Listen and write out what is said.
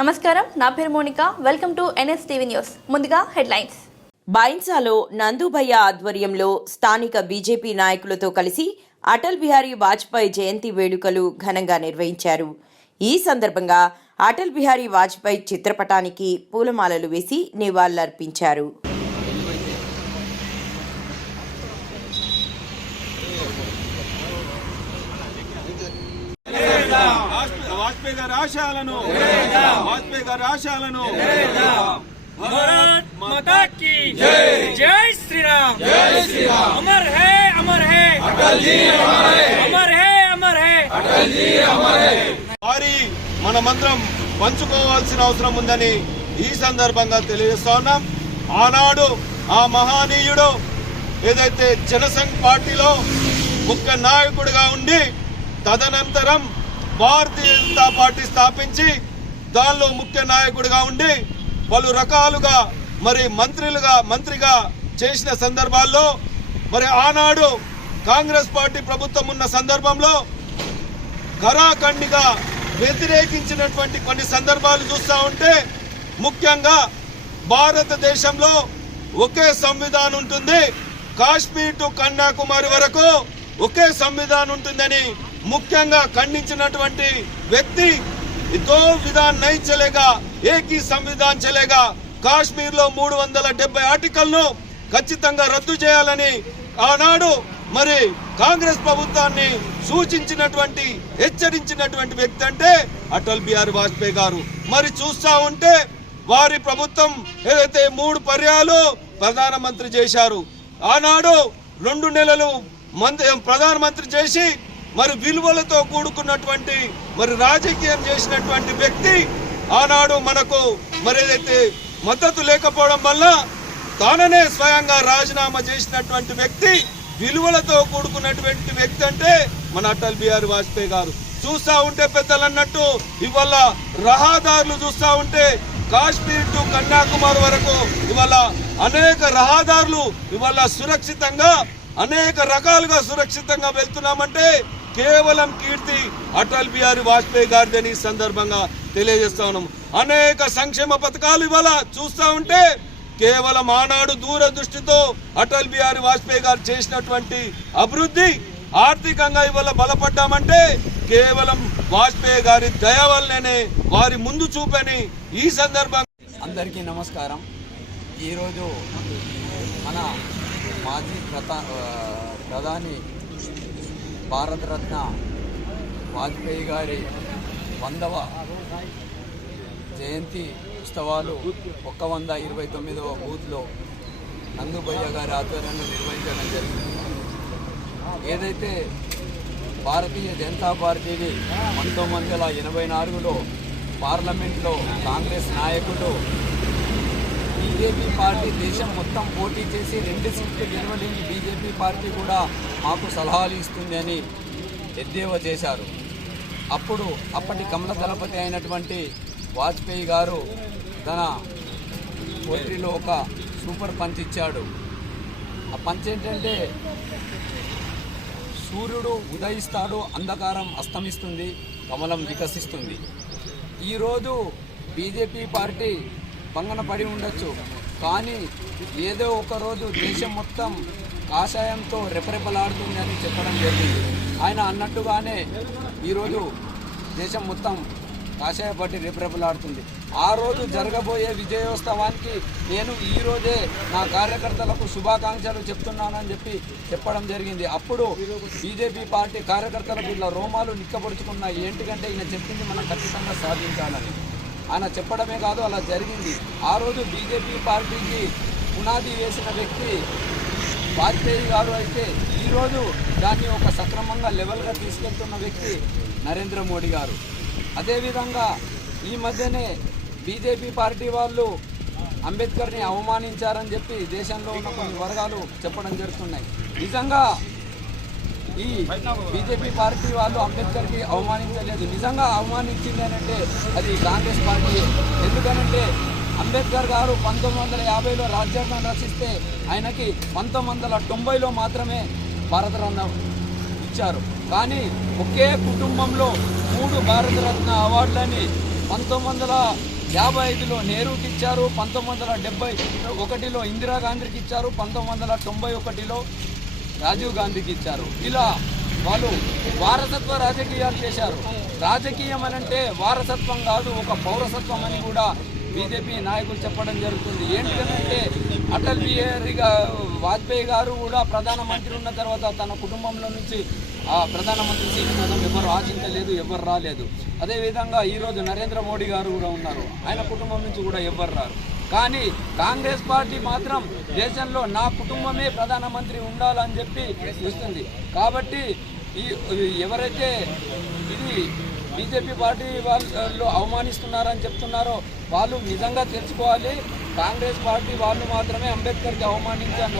నమస్కారం నా పేరు Monika. Welcome to NS TV news ముందుగా హెడ్లైన్స్. బైన్సాలో నందుభయ్య ఆధ్వర్యంలో స్థానిక బీజేపీ నాయకులతో కలిసి అటల్ బిహారీ వాజ్పేయి జయంతి వేడుకలు ఘనంగా నిర్వహించారు. ఈ సందర్భంగా అటల్ బిహారీ వాజ్పేయి చిత్రపటానికి పూలమాలలు వేసి నివాళులర్పించారు. వాజ్పేయి ఆశయాలను వాజ్పేయి గారి ఆశయాలను భారత్ కీ జై. శ్రీరామ్. జై శ్రీరామ్. అమర్ హే అమర్ హే. అమర్ హే. అమర్ హే అమర్ మన మంత్రం పంచుకోవాల్సిన అవసరం ఉందని ఈ సందర్భంగా తెలియజేస్తా ఉన్నాం. ఆనాడు ఆ మహానీయుడు ఏదైతే జనసంఘ్ పార్టీలో ముఖ్య నాయకుడిగా ఉండి తదనంతరం భారతీయ జనతా పార్టీ స్థాపించి దానిలో ముఖ్య నాయకుడిగా ఉండి పలు రకాలుగా మరి మంత్రులుగా మంత్రిగా చేసిన సందర్భాల్లో మరి ఆనాడు కాంగ్రెస్ పార్టీ ప్రభుత్వం ఉన్న సందర్భంలో కరాఖండిగా వ్యతిరేకించినటువంటి కొన్ని సందర్భాలు చూస్తూ ఉంటే ముఖ్యంగా భారతదేశంలో ఒకే సంవిధానం ఉంటుంది. కాశ్మీర్ టు కన్యాకుమారి వరకు ఒకే సంవిధానం ఉంటుందని ముఖ్యంగా ఖండించినటువంటి వ్యక్తి ఇదో విధాన్ నై చలేగా ఏకీ సంవిధాన్ చలేగా కాశ్మీర్లో మూడు వందల డెబ్బై ఆర్టికల్ను ఖచ్చితంగా రద్దు చేయాలని ఆనాడు మరి కాంగ్రెస్ ప్రభుత్వాన్ని సూచించినటువంటి హెచ్చరించినటువంటి వ్యక్తి అంటే అటల్ బిహారీ వాజ్పేయి గారు. మరి చూస్తా ఉంటే వారి ప్రభుత్వం ఏదైతే మూడు పర్యాలు ప్రధానమంత్రి చేశారు ఆనాడు రెండు నెలలు మంత్రి ప్రధానమంత్రి చేసి మరి విలువలతో కూడుకున్నటువంటి మరి రాజకీయం చేసినటువంటి వ్యక్తి ఆనాడు మనకు మరి ఏదైతే మద్దతు లేకపోవడం వల్ల తాననే స్వయంగా రాజీనామా చేసినటువంటి వ్యక్తి విలువలతో కూడుకున్నటువంటి వ్యక్తి అంటే మన అటల్ బిహారీ వాజ్పేయి గారు. చూస్తా ఉంటే పెద్దలు అన్నట్టు ఇవాళ రహదారులు చూస్తా ఉంటే కాశ్మీర్ టు కన్యాకుమారి వరకు ఇవాళ అనేక రహదారులు ఇవాళ సురక్షితంగా అనేక రకాలుగా సురక్షితంగా వెళ్తున్నామంటే కేవలం కీర్తి అటల్ బిహారీ వాజ్పేయి గారిదని ఈ సందర్భంగా తెలియజేస్తా ఉన్నాం. అనేక సంక్షేమ పథకాలు ఇవాళ చూస్తా ఉంటే కేవలం ఆనాడు దూరదృష్టితో అటల్ బిహారీ వాజ్పేయి గారు చేసినటువంటి అభివృద్ధి ఆర్థికంగా ఇవాళ బలపడ్డామంటే కేవలం వాజ్పేయి గారి దయ వల్లనే వారి ముందు చూపని ఈ సందర్భంగా అందరికీ నమస్కారం. ఈరోజు మన మాజీ ప్రధా ప్రధాని భారతరత్న వాజ్పేయి గారి వందవ జయంతి ఉత్సవాలు ఒక్క వంద ఇరవై తొమ్మిదవ బూత్లో నందుబయ్య గారి ఆధ్వర్యంలో నిర్వహించడం జరిగింది. ఏదైతే భారతీయ జనతా పార్టీని పంతొమ్మిది వందల ఎనభై నాలుగులో పార్లమెంట్లో కాంగ్రెస్ నాయకుడు బీజేపీ పార్టీ దేశం మొత్తం పోటీ చేసి రెండు సీట్లు గెలవలేని బీజేపీ పార్టీ కూడా మాకు సలహాలు ఇస్తుంది అని ఎద్దేవా చేశారు. అప్పుడు అప్పటి కమల దళపతి అయినటువంటి వాజ్పేయి గారు తన పోటీలో ఒక సూపర్ పంచ్ ఇచ్చాడు. ఆ పంచ్ ఏంటంటే సూర్యుడు ఉదయిస్తాడు అంధకారం అస్తమిస్తుంది కమలం వికసిస్తుంది. ఈరోజు బీజేపీ పార్టీ భంగన పడి ఉండొచ్చు. కానీ ఏదో ఒక రోజు దేశం మొత్తం కాషాయంతో రెపరెపలాడుతుంది అని చెప్పడం జరిగింది. ఆయన అన్నట్టుగానే ఈరోజు దేశం మొత్తం కాషాయ పార్టీ రెపరెపలాడుతుంది. ఆ రోజు జరగబోయే విజయోత్సవానికి నేను ఈరోజే నా కార్యకర్తలకు శుభాకాంక్షలు చెప్తున్నానని చెప్పి చెప్పడం జరిగింది. అప్పుడు బీజేపీ పార్టీ కార్యకర్తలకు ఇలా రోమాలు నిక్కబడుచుకున్నాయి. ఏంటికంటే ఈయన చెప్పింది మనం ఖచ్చితంగా సాధించాలని. ఆయన చెప్పడమే కాదు అలా జరిగింది. ఆ రోజు బీజేపీ పార్టీకి పునాది వేసిన వ్యక్తి వాజ్పేయి గారు అయితే ఈరోజు దాన్ని ఒక సక్రమంగా లెవెల్గా తీసుకెళ్తున్న వ్యక్తి నరేంద్ర మోడీ గారు. అదేవిధంగా ఈ మధ్యనే బీజేపీ పార్టీ వాళ్ళు అంబేద్కర్ని అవమానించారని చెప్పి దేశంలో ఉన్న కొన్ని వర్గాలు చెప్పడం జరుగుతున్నాయి. నిజంగా ఈ బీజేపీ పార్టీ వాళ్ళు అంబేద్కర్కి అవమానించలేదు. నిజంగా అవమానించింది అంటే అది కాంగ్రెస్ పార్టీ. ఎందుకనంటే అంబేద్కర్ గారు పంతొమ్మిది వందల యాభైలో రాజ్యాంగం రచిస్తే ఆయనకి పంతొమ్మిది వందల తొంభైలో మాత్రమే భారతరత్న ఇచ్చారు. కానీ ఒకే కుటుంబంలో మూడు భారతరత్న అవార్డులని పంతొమ్మిది వందల యాభై ఐదులో నెహ్రూకి ఇచ్చారు పంతొమ్మిది వందల డెబ్బై ఒకటిలో ఇందిరాగాంధీకి ఇచ్చారు పంతొమ్మిది వందల తొంభై ఒకటిలో రాజీవ్ గాంధీకి ఇచ్చారు. ఇలా వాళ్ళు వారసత్వ రాజకీయాలు చేశారు. రాజకీయం అని అంటే వారసత్వం కాదు ఒక పౌరసత్వం అని కూడా బీజేపీ నాయకులు చెప్పడం జరుగుతుంది. ఏంటంటే అటల్ బిహారీ వాజ్పేయి గారు కూడా ప్రధానమంత్రి ఉన్న తర్వాత తన కుటుంబంలో నుంచి ఆ ప్రధానమంత్రి సీట్ కోసం ఎవరు ఆశించలేదు ఎవరు రాలేదు. అదేవిధంగా ఈరోజు నరేంద్ర మోడీ గారు కూడా ఉన్నారు. ఆయన కుటుంబం నుంచి కూడా ఎవరు రారు. కానీ కాంగ్రెస్ పార్టీ మాత్రం దేశంలో నా కుటుంబమే ప్రధానమంత్రి ఉండాలని చెప్పి చూస్తుంది. కాబట్టి ఈ ఎవరైతే ఇది బీజేపీ పార్టీ వాళ్ళు అవమానిస్తున్నారని చెప్తున్నారో వాళ్ళు నిజంగా తెలుసుకోవాలి. కాంగ్రెస్ పార్టీ వాళ్ళు మాత్రమే అంబేద్కర్కి అవమానించారు.